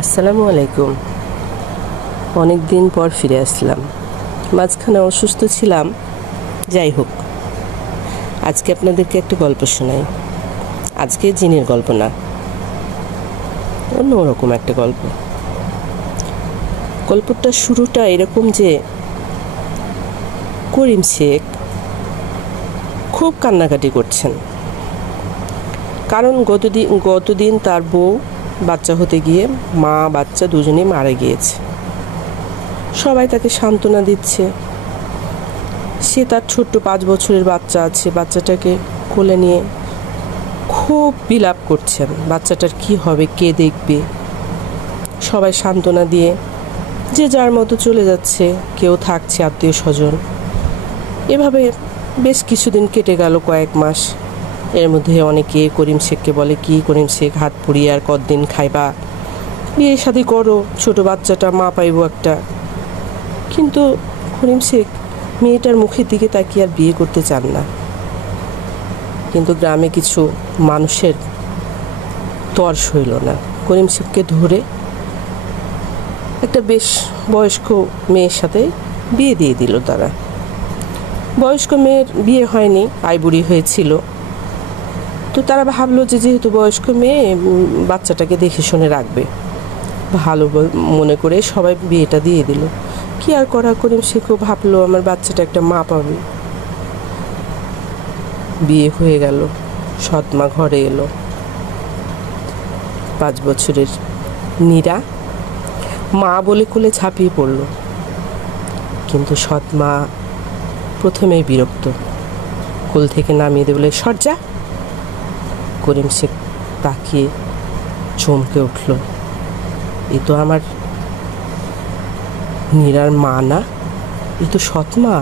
আসসালামু আলাইকুম। অনেক দিন পর ফিরে আসলাম। মাঝখানে অসুস্থ ছিলাম। যাই হোক, আজকে আপনাদেরকে একটা গল্প শোনাই। আজকে জিনের গল্প না, অন্যরকম একটা গল্প। গল্পটার শুরুটা এরকম যে করিম শেখ খুব কান্নাকাটি করছেন, কারণ গতদিন তার বউ বাচ্চা হতে গিয়ে মা বাচ্চা দুজনেই মারা গিয়েছে। সবাই তাকে সান্ত্বনা দিচ্ছে। সে তার ছোট্ট 5 বছরের বাচ্চা আছে, বাচ্চাটাকে কোলে নিয়ে খুব বিলাপ করছেন। বাচ্চাটার কি হবে, কে দেখবে? সবাই সান্ত্বনা দিয়ে যে যার মতো চলে যাচ্ছে, কেউ থাকছে আত্মীয় স্বজন। এভাবে বেশ কিছুদিন কেটে গেল, কয়েক মাস। এর মধ্যে অনেকে করিম শেখকে বলে, কি করিম শেখ, হাত পুড়িয়ে আর কতদিন খাইবা, বিয়ে শাদি করো, ছোট বাচ্চাটা মা পাইব একটা। কিন্তু করিম শেখ মেয়েটার মুখের দিকে তাকিয়ে আর বিয়ে করতে চান না। কিন্তু গ্রামে কিছু মানুষের তর সইল না। করিম শেখকে ধরে একটা বেশ বয়স্ক মেয়ের সাথে বিয়ে দিয়ে দিল তারা। বয়স্ক মেয়ের বিয়ে হয়নি, আইবুড়ি হয়েছিল। তো তারা ভাবলো যে যেহেতু বয়স্ক মেয়ে, বাচ্চাটাকে দেখে শুনে রাখবে, ভালো মনে করে সবাই বিয়েটা দিয়ে দিল। কি আর করা, করিম শেখও ভাবলো আমার বাচ্চাটা একটা মা পাবে। বিয়ে হয়ে গেল, সৎ মা ঘরে এলো। 5 বছরের নীরা মা বলে কোলে ঝাঁপিয়ে পড়ল। কিন্তু সৎ মা প্রথমেই বিরক্ত, কোল থেকে নামিয়ে দিয়ে বলে, সরজা। করিম শেখ তাকিয়ে চমকে উঠল, এ তো আমার নীরার মা না, এ তো সৎ মা।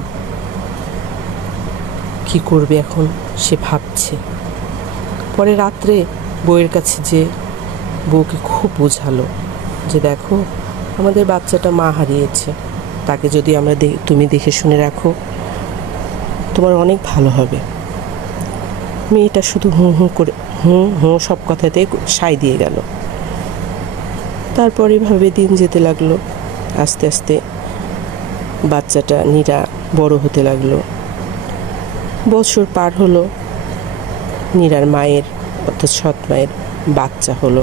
কী করবে এখন সে ভাবছে। পরে রাত্রে বউয়ের কাছে যে বউকে খুব বোঝালো যে দেখো, আমাদের বাচ্চাটা মা হারিয়েছে, তাকে যদি আমরা তুমি দেখে শুনে রাখো, তোমার অনেক ভালো হবে। মেয়েটা শুধু হুঁ হুঁ করে সব কথাতে সায় দিয়ে গেল। তারপর এভাবে দিন যেতে লাগলো। আস্তে আস্তে বাচ্চাটা নীরা বড় হতে লাগলো। বছর পার হলো, নীরার মায়ের অর্থাৎ সৎ মায়ের বাচ্চা হলো।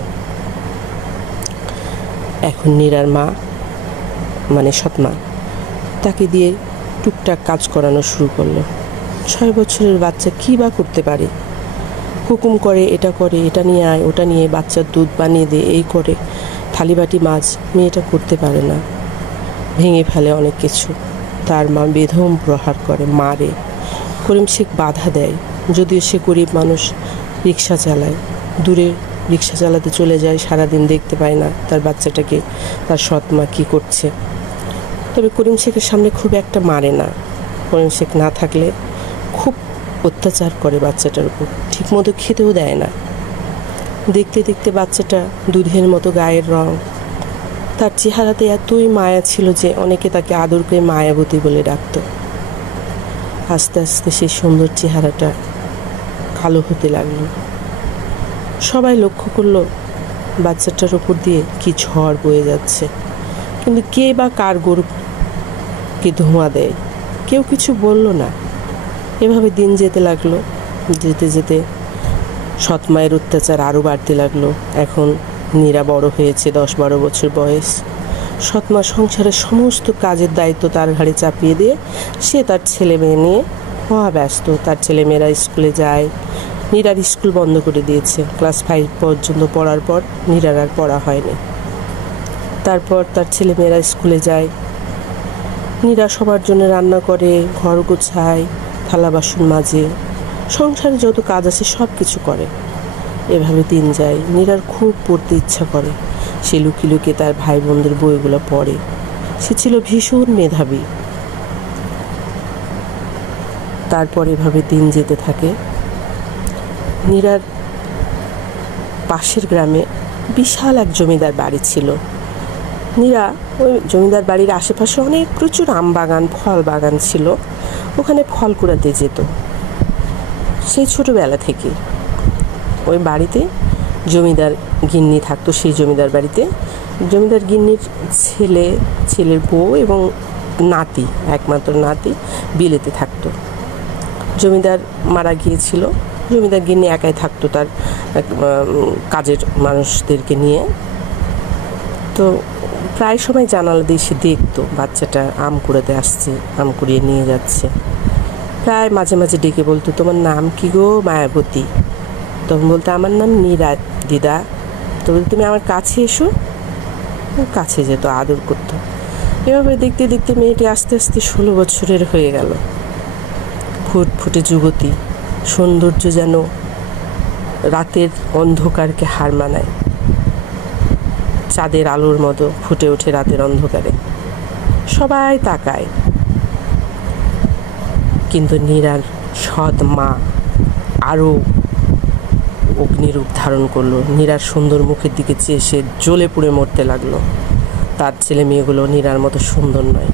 এখন নীরার মা মানে সৎ মা তাকে দিয়ে টুকটাক কাজ করানো শুরু করলো। 6 বছরের বাচ্চা কী বা করতে পারে? হুকুম করে, এটা করে, এটা নিয়ে আয়, ওটা নিয়ে, বাচ্চার দুধ বানিয়ে দে, এই করে, থালিবাটি মাছ। মেয়েটা করতে পারে না, ভেঙে ফেলে অনেক কিছু। তার মা বেধম প্রহার করে, মারে। করিম শেখ বাধা দেয়, যদিও সে গরিব মানুষ, রিক্সা চালায়, দূরে রিক্সা চালাতে চলে যায়, সারাদিন দেখতে পায় না তার বাচ্চাটাকে তার সৎ মা কী করছে। তবে করিম শেখের সামনে খুব একটা মারে না। করিম শেখ না থাকলে খুব অত্যাচার করে বাচ্চাটার উপর, ঠিকমতো খেতেও দেয় না। দেখতে দেখতে বাচ্চাটা দুধের মতো গায়ের রং। তার চেহারাতে এতই মায়া ছিল যে অনেকে তাকে আদর করে মায়াবতী বলে ডাকত। আস্তে আস্তে সেই সুন্দর চেহারাটা কালো হতে লাগলো। সবাই লক্ষ্য করলো বাচ্চাটার উপর দিয়ে কি ঝড় বয়ে যাচ্ছে, কিন্তু কে বা কার গরুকে ধোঁয়া দেয়, কেউ কিছু বলল না। এভাবে দিন যেতে লাগলো। যেতে যেতে সৎ মায়ের অত্যাচার আরও বাড়তে লাগলো। এখন নীরা বড় হয়েছে, 10-12 বছর বয়স। সৎ মা সংসারের সমস্ত কাজের দায়িত্ব তার ঘাড়ে চাপিয়ে দিয়ে সে তার ছেলে মেয়ে নিয়ে মহাব্যস্ত। তার ছেলেমেয়েরা স্কুলে যায়। নীরার স্কুল বন্ধ করে দিয়েছে। ক্লাস 5 পর্যন্ত পড়ার পর নীরার আর পড়া হয়নি। তারপর তার ছেলেমেয়েরা স্কুলে যায়। নীরা সবার জন্য রান্না করে, ঘর গোছায়, থালা বাসন মাজে, সংসারে যত কাজ আছে সব কিছু করে। এভাবে দিন যায়। নীরার খুব পড়তে ইচ্ছা করে। সে লুকিয়ে লুকিয়ে তার ভাই বোনদের বইগুলো পড়ে। সে ছিল ভীষণ মেধাবী। তারপর এভাবে দিন যেতে থাকে। নীরার পাশের গ্রামে বিশাল এক জমিদার বাড়ি ছিল। নীরা ওই জমিদার বাড়ির আশেপাশে অনেক প্রচুর আম বাগান, ফল বাগান ছিল। ওখানে ফল কুড়াতে যেত সেই ছোটোবেলা থেকে। ওই বাড়িতে জমিদার গিন্নি থাকতো। সেই জমিদার বাড়িতে জমিদার গিন্নির ছেলের বউ এবং নাতি, একমাত্র নাতি বিলেতে থাকতো। জমিদার মারা গিয়েছিল, জমিদার গিন্নি একাই থাকতো তার কাজের মানুষদেরকে নিয়ে। তো প্রায় সময় জানালা দিয়ে সে দেখতো বাচ্চাটা আম কুড়াতে আসছে, আম কুড়িয়ে নিয়ে যাচ্ছে। প্রায় মাঝে মাঝে ডেকে বলতো, তোমার নাম কি গো মায়াবতী? তখন বলতো, আমার নাম নীরা দিদা। তো তুমি আমার কাছে এসো, কাছে যেত, আদর করতো। এভাবে দেখতে দেখতে মেয়েটি আস্তে আস্তে 16 বছরের হয়ে গেল। ফুটফুটে যুবতী, সৌন্দর্য যেন রাতের অন্ধকারকে হার মানায়, চাঁদের আলোর মতো ফুটে ওঠে রাতের অন্ধকারে। সবাই তাকায়, কিন্তু নীরার সৎ মা আরও অগ্নিরূপ ধারণ করলো। নীরার সুন্দর মুখের দিকে চেয়ে সে জ্বলে পুড়ে মরতে লাগলো। তার ছেলে মেয়েগুলো নীরার মতো সুন্দর নয়।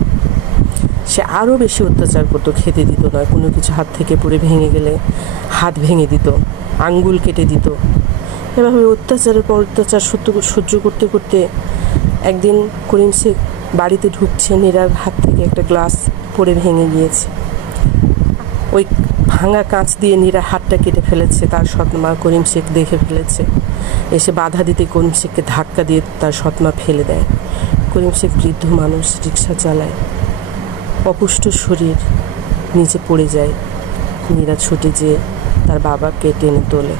সে আরও বেশি অত্যাচার করতো, খেতে দিত না, কোনো কিছু হাত থেকে পড়ে ভেঙে গেলে হাত ভেঙে দিত, আঙ্গুল কেটে দিত। এভাবে অত্যাচারের পর অত্যাচার সহ্য করতে করতে একদিন করিম শেখ বাড়িতে ঢুকছে, নীরার হাত থেকে একটা গ্লাস পড়ে ভেঙে গিয়েছে। ওই ভাঙা কাঁচ দিয়ে নীরার হাতটা কেটে ফেলেছে। তার সৎমা করিম শেখ দেখে ফেলেছে, এসে বাধা দিতে করিম শেখকে ধাক্কা দিয়ে তার সৎমা ফেলে দেয়। করিম শেখ বৃদ্ধ মানুষ, রিক্সা চালায়, অপুষ্ট শরীর, নিচে পড়ে যায়। নীরা ছুটে যেয়ে তার বাবাকে টেনে তোলে,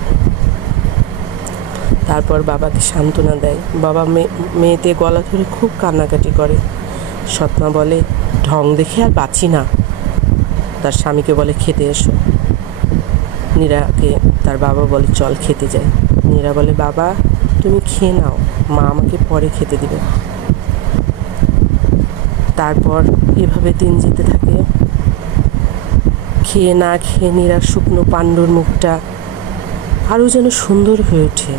তারপর বাবাকে সান্ত্বনা দেয়। বাবা মেয়েতে গলা ধরে খুব কান্নাকাটি করে। সৎমা বলে, ঢং দেখে আর বাঁচি না। তার স্বামীকে বলে, খেতে এসো। নীরাকে তার বাবা বলে, চল খেতে যাই। নীরা বলে, বাবা তুমি খেয়ে নাও, মা আমাকে পরে খেতে দিবে। তারপর এভাবে দিন যেতে থাকে। খেয়ে না খেয়ে নীরার শুকনো পাণ্ডুর মুখটা আরও যেন সুন্দর হয়ে ওঠে।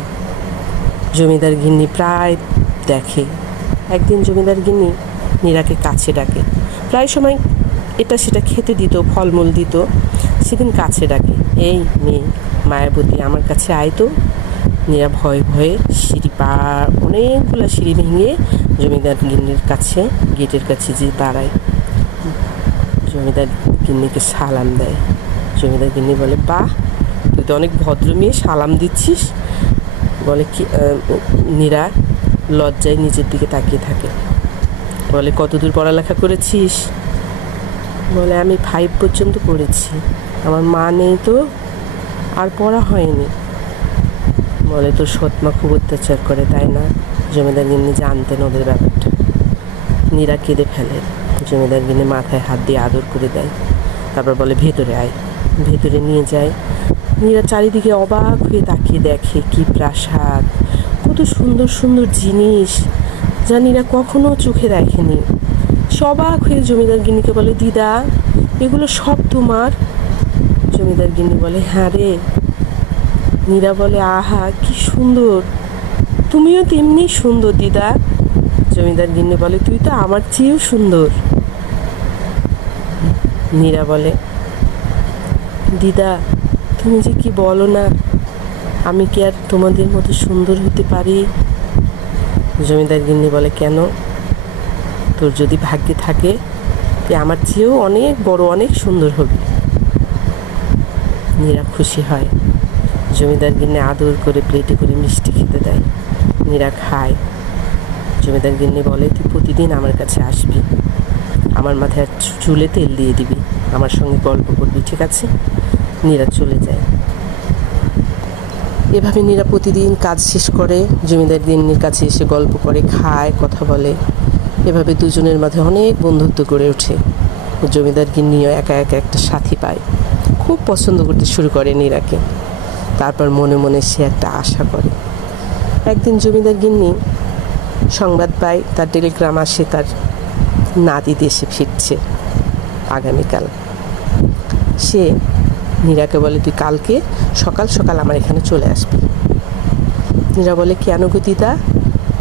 জমিদার গিন্নি প্রায় দেখে। একদিন জমিদার গিন্নি নীরাকে কাছে ডাকে। প্রায় সময় এটা সেটা খেতে দিত, ফলমূল দিত। সেদিন কাছে ডাকে, এই মেয়ে মায়াবতী, আমার কাছে আয় তো। নীরা ভয়ে ভয়ে অনেকগুলো সিঁড়ি ভেঙে জমিদার গিন্নির কাছে, গেটের কাছে যে দাঁড়ায়। জমিদার গিন্নিকে সালাম দেয়। জমিদার গিন্নি বলে, বাহ, তুই তো অনেক ভদ্র মেয়ে, সালাম দিচ্ছিস। বলে কি, নীরা লজ্জায় নিচের দিকে তাকিয়ে থাকে। বলে, কতদূর পড়ালেখা করেছিস? বলে, আমি 5 পর্যন্ত পড়েছি, আমার মা নেই তো, আর পড়া হয়নি। বলে, তোর সৎমা খুব অত্যাচার করে, তাই না? জমিদার গিন্নি জানতেন ওদের ব্যাপারটা। নীরা কেঁদে ফেলে। জমিদার গিন্নি মাথায় হাত দিয়ে আদর করে দেয়। তারপর বলে, ভেতরে আয়। ভেতরে নিয়ে যায়। নীরা চারিদিকে অবাক হয়ে তাকিয়ে দেখে, কি প্রাসাদ, কত সুন্দর সুন্দর জিনিস যা নীরা কখনো চোখে দেখেনি। সে অবাক হয়ে জমিদার গিন্নিকে বলে, দিদা এগুলো সব তোমার? জমিদার গিন্নি বলে, হ্যাঁ রে। নীরা বলে, আহা কি সুন্দর, তুমিও তেমনি সুন্দর দিদা। জমিদার গিন্নি বলে, তুই তো আমার চেয়েও সুন্দর। নীরা বলে, দিদা তুমি যে কি বলো না, আমি কি আর তোমাদের মতো সুন্দর হতে পারি? জমিদার গিন্নি বলে, কেন? তোর যদি ভাগ্যে থাকে তুই আমার চেয়েও অনেক বড়, অনেক সুন্দর হবি। নীরা খুশি হয়। জমিদার গিন্নি আদর করে প্লেটে করে মিষ্টি খেতে দেয়। নীরা খায়। জমিদার গিন্নি বলে, তুই প্রতিদিন আমার কাছে আসবি, আমার মাথায় চুলে তেল দিয়ে দিবি, আমার সঙ্গে গল্প করবি, ঠিক আছে? নীরা চলে যায়। এভাবে নীরা প্রতিদিন কাজ শেষ করে জমিদার গিন্নির কাছে এসে গল্প করে, খায়, কথা বলে। এভাবে দুজনের মাঝে অনেক বন্ধুত্ব গড়ে ওঠে। জমিদার গিন্নিও একা একা একটা সাথী পায়, খুব পছন্দ করতে শুরু করে নীরাকে। তারপর মনে মনে সে একটা আশা করে। একদিন জমিদার গিন্নি সংবাদ পায়, তার টেলিগ্রাম আসে, তার নাতি দেশে ফিরছে আগামীকাল। সে নীরাকে বলে, তুই কালকে সকাল সকাল আমার এখানে চলে আসবি। নীরা বলে, কেন গো দিদা?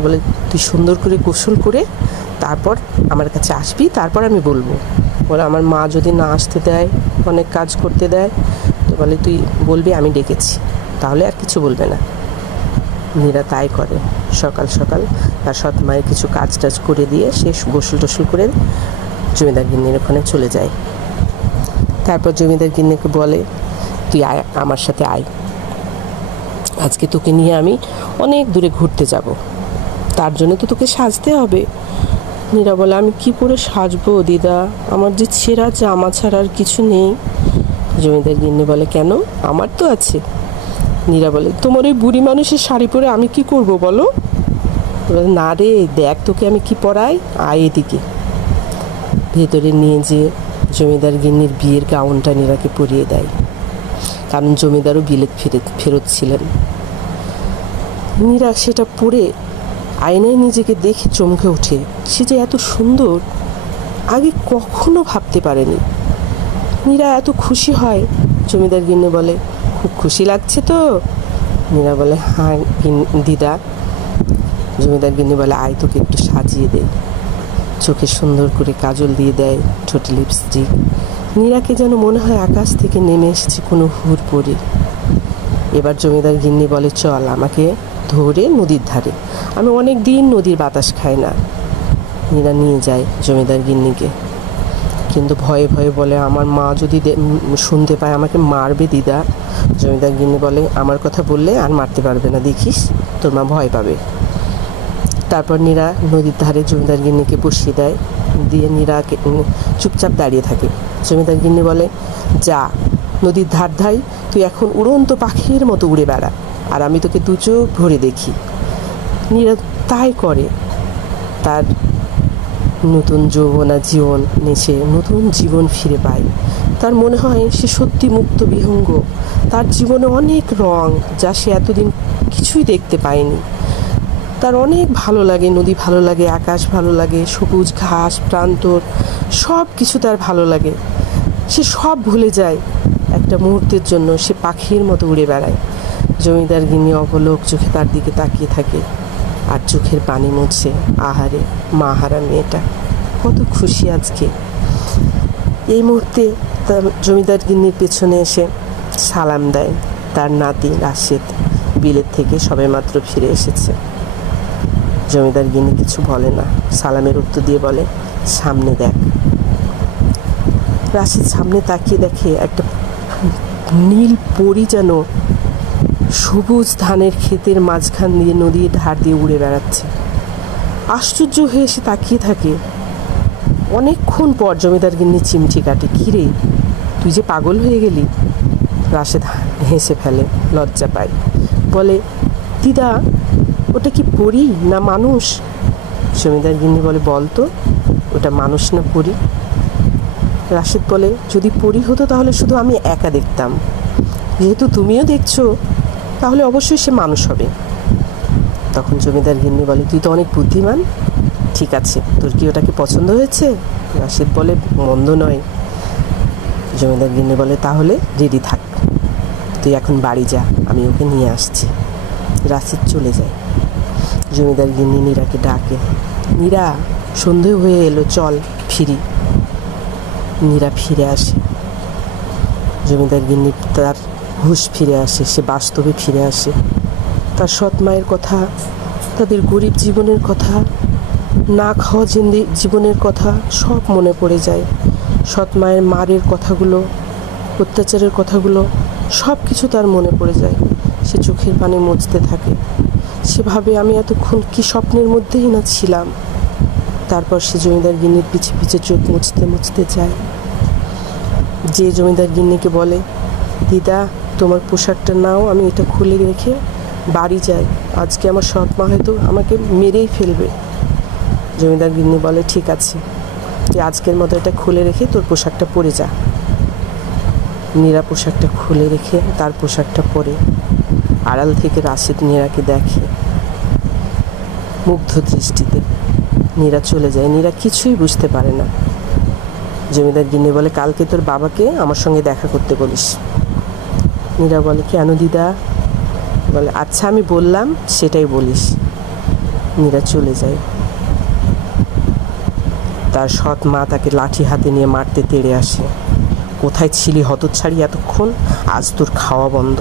বলে, তুই সুন্দর করে গোসল করে তারপর আমার কাছে আসবি, তারপর আমি বলবো। বলে, আমার মা যদি না আসতে দেয়, অনেক কাজ করতে দেয়, তো বলে তুই বলবি আমি ডেকেছি, তাহলে আর কিছু বলবে না। নীরা তাই করে। সকাল সকাল তার সৎ মায়ের কিছু কাজ টাজ করে দিয়ে সে গোসল টোসল করে জমিদার গিন্নির ওখানে চলে যায়। তারপর জমিদার গিন্নিকে বলে, তুই আয়, আমার সাথে আয়, আজকে তোকে নিয়ে আমি অনেক দূরে ঘুরতে যাব, তার জন্য তো তোকে সাজতে হবে। নীরা বলে, আমি কি করে সাজবো দিদা, আমার যে ছেঁড়া জামা ছাড়া আর কিছু নেই। জমিদার গিন্নি বলে, কেন, আমার তো আছে। নীরা বলে, তোমার ওই বুড়ি মানুষের শাড়ি পরে আমি কি করব বলো? না রে, দেখ তোকে আমি কি পরাই, আয় এদিকে। ভেতরে নিয়ে যেয়ে জমিদার গিন্নির বিয়ের গাউনটা নীরাকে পরিয়ে দেয়, কারণ জমিদারও বিলেত ফেরত ছিলেন। নীরা সেটা পরে আয়নায় নিজেকে দেখে চমকে ওঠে, সে যে এত সুন্দর আগে কখনো ভাবতে পারেনি। নীরা এত খুশি হয়। জমিদার গিন্নি বলে, খুব খুশি লাগছে তো? নীরা বলে, হ্যাঁ দিদা। জমিদার গিন্নি বলে, আয় তোকে একটু সাজিয়ে দে। চোখে সুন্দর করে কাজল দিয়ে দেয়, ঠোঁটে লিপস্টিক। নীরাকে যেন মনে হয় আকাশ থেকে নেমে এসেছে কোনো হুর পরে। এবার জমিদার গিন্নি বলে, চল আমাকে ধরে নদীর ধারে, আমি অনেক দিন নদীর বাতাস খাই না। নীরা নিয়ে যায় জমিদার গিন্নিকে, কিন্তু ভয়ে ভয়ে বলে, আমার মা যদি শুনতে পায় আমাকে মারবে দিদা। জমিদার গিন্নি বলে, আমার কথা বললে আর মারতে পারবে না, দেখিস তোর মা ভয় পাবে। তারপর নীরা নদীর ধারে জমিদার গিন্নিকে বসিয়ে দেয়, দিয়ে নীরাকে চুপচাপ দাঁড়িয়ে থাকে। জমিদার গিন্নি বলে, যা নদীর ধার তুই এখন উড়ন্ত পাখির মতো উড়ে বেড়া, আর আমি তোকে দু চোখ ভরে দেখি। নীরা তাই করে। তার নতুন যৌবনা জীবন নেচে নতুন জীবন ফিরে পায়। তার মনে হয় সে সত্যি মুক্ত বিহঙ্গ। তার জীবনে অনেক রং, যা সে এতদিন কিছুই দেখতে পায়নি। তার অনেক ভালো লাগে, নদী ভালো লাগে, আকাশ ভালো লাগে, সবুজ ঘাস প্রান্তর সব কিছু তার ভালো লাগে। সে সব ভুলে যায় একটা মুহূর্তের জন্য, সে পাখির মতো উড়ে বেড়ায়। জমিদার গিন্নি অপলক চোখে তার দিকে তাকিয়ে থাকে, আর চোখের পানি মুছে, আহারে মা হারা মেয়েটা কত খুশি আজকে। এই মুহূর্তে তার জমিদার গিন্নির পেছনে এসে সালাম দেয় তার নাতি রাশেদ, বিলেত থেকে সবেমাত্র ফিরে এসেছে। জমিদার গিন্নি কিছু বলে না, সালামের উত্তর দিয়ে বলে, সামনে দেখ। রাশেদ সামনে তাকিয়ে দেখে একটা নীল পরি যেন সবুজ ধানের ক্ষেতের মাঝখান দিয়ে নদীর ধার দিয়ে উড়ে বেড়াচ্ছে। আশ্চর্য হয়ে সে তাকিয়ে থাকে। অনেকক্ষণ পর জমিদার গিন্নি চিমটি কাটে, কিরে তুই যে পাগল হয়ে গেলি? রাশেদ হেসে ফেলে, লজ্জা পায়, বলে, দিদা ওটা কি পরি না মানুষ? জমিদার গিন্নি বলে, বল তো ওটা মানুষ না পরি? রাশেদ বলে, যদি পরি হতো তাহলে শুধু আমি একা দেখতাম, যেহেতু তুমিও দেখছো তাহলে অবশ্যই সে মানুষ হবে। তখন জমিদার গিন্নি বলে, তুই তো অনেক বুদ্ধিমান, ঠিক আছে তোর কি ওটাকে পছন্দ হয়েছে? রাশেদ বলে, মন্দ নয়। জমিদার গিন্নি বলে, তাহলে রেডি থাক, তুই এখন বাড়ি যা, আমি ওকে নিয়ে আসছি। রাশেদ চলে যায়। জমিদার গিন্নি নীরাকে ডাকে, নীরা সন্ধে হয়ে এলো, চল ফিরি। নীরা ফিরে আসে। জমিদার গিন্নি তার হুঁশ ফিরে আসে, সে বাস্তবে ফিরে আসে। তার সৎ মায়ের কথা, তাদের গরিব জীবনের কথা, না খাওয়া জীবনের কথা সব মনে পড়ে যায়। সৎ মায়ের মারের কথাগুলো, অত্যাচারের কথাগুলো সব কিছু তার মনে পড়ে যায়। সে চোখের পানি মুছতে থাকে। সে ভাবে, আমি এতক্ষণ কি স্বপ্নের মধ্যেই না ছিলাম। তারপর সে জমিদার গিন্নির পিছে পিছে চোখ মুছতে মুছতে যায়। যে জমিদার গিন্নিকে বলে, দিদা তোমার পোশাকটা নাও, আমি এটা খুলে রেখে বাড়ি যাই, আজকে আমার সৎ মা হয়তো আমাকে মেরেই ফেলবে। জমিদার গিন্নি বলে, ঠিক আছে তুই আজকের মতো এটা খুলে রেখে তোর পোশাকটা পরে যা। নীরা পোশাকটা খুলে রেখে তার পোশাকটা পরে আড়াল থেকে রাশেদ নীরাকে দেখে মুগ্ধ দৃষ্টিতে। নীরা চলে যায়। নীরা কিছুই বুঝতে পারে না। জমিদার গিন্নি বলে, কালকে তোর বাবাকে আমার সঙ্গে দেখা করতে বলিস। নীরা বলে, কেন দিদা? বলে, আচ্ছা আমি বললাম সেটাই বলিস। নীরা চলে যায়। তার সৎ মা তাকে লাঠি হাতে নিয়ে মারতে তেড়ে আসে। কোথায় ছিলি হতচ্ছাড়ি এতক্ষণ, আজ তোর খাওয়া বন্ধ।